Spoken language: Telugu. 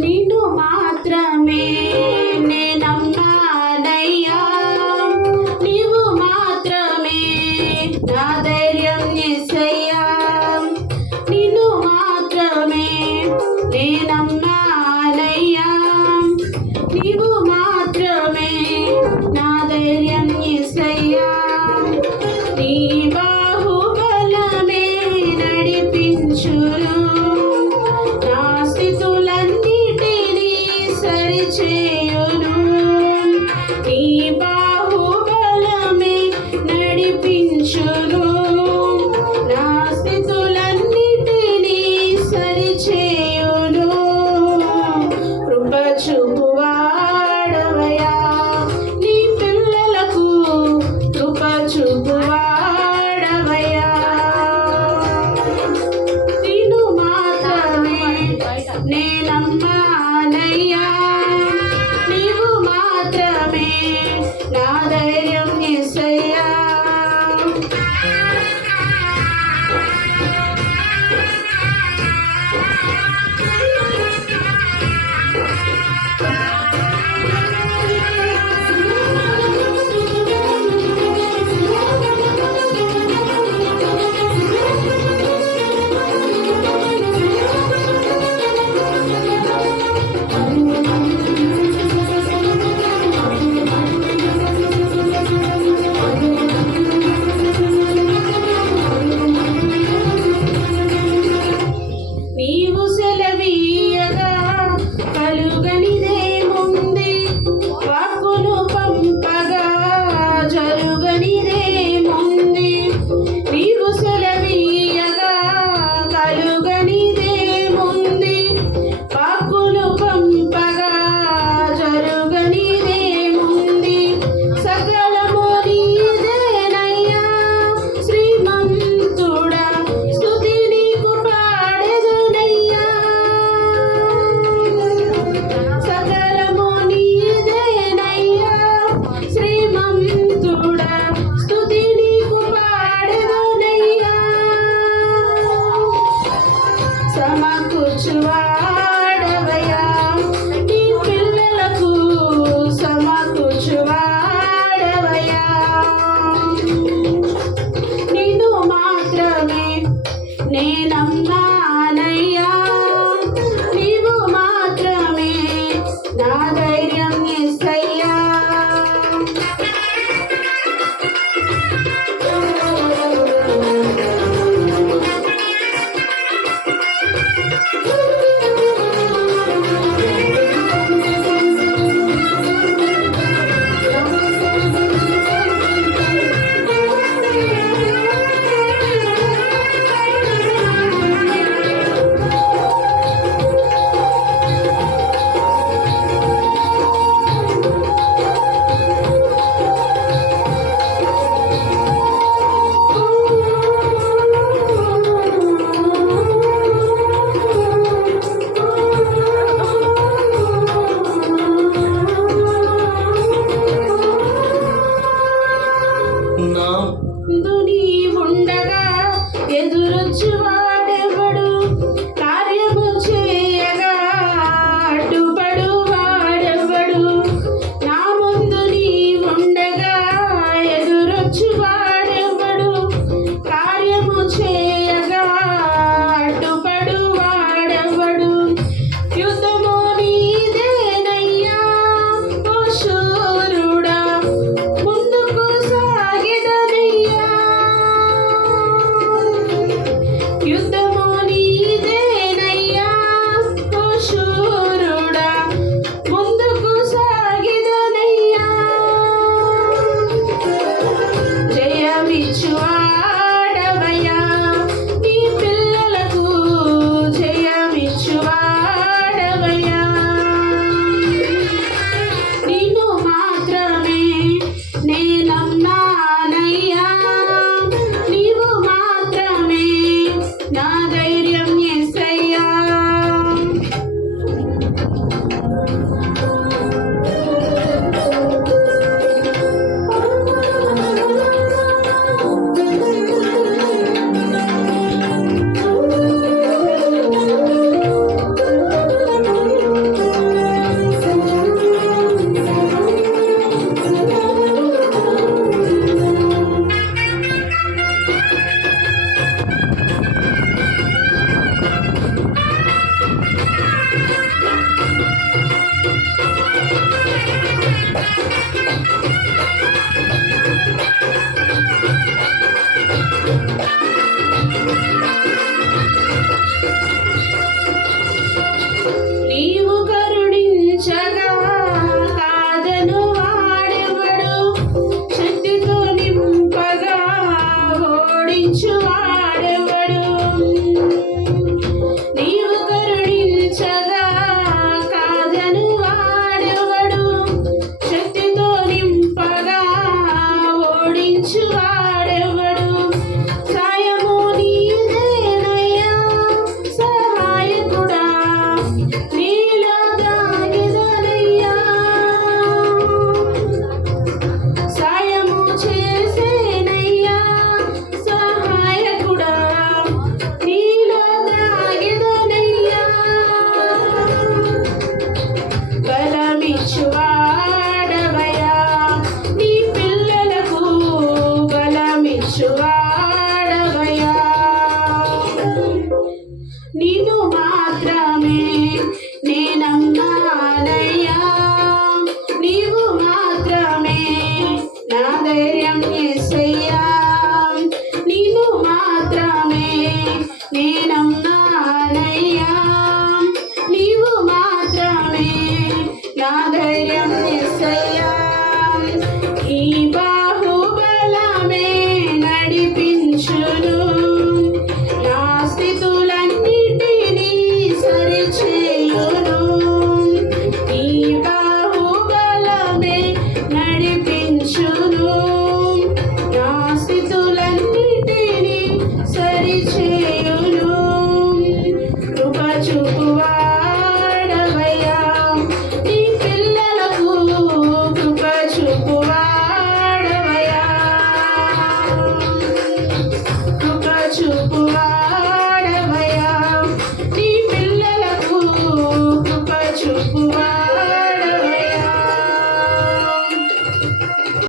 నిన్ను మాత్రమే చేయును. నీ బాహుబలమే నడిపించును.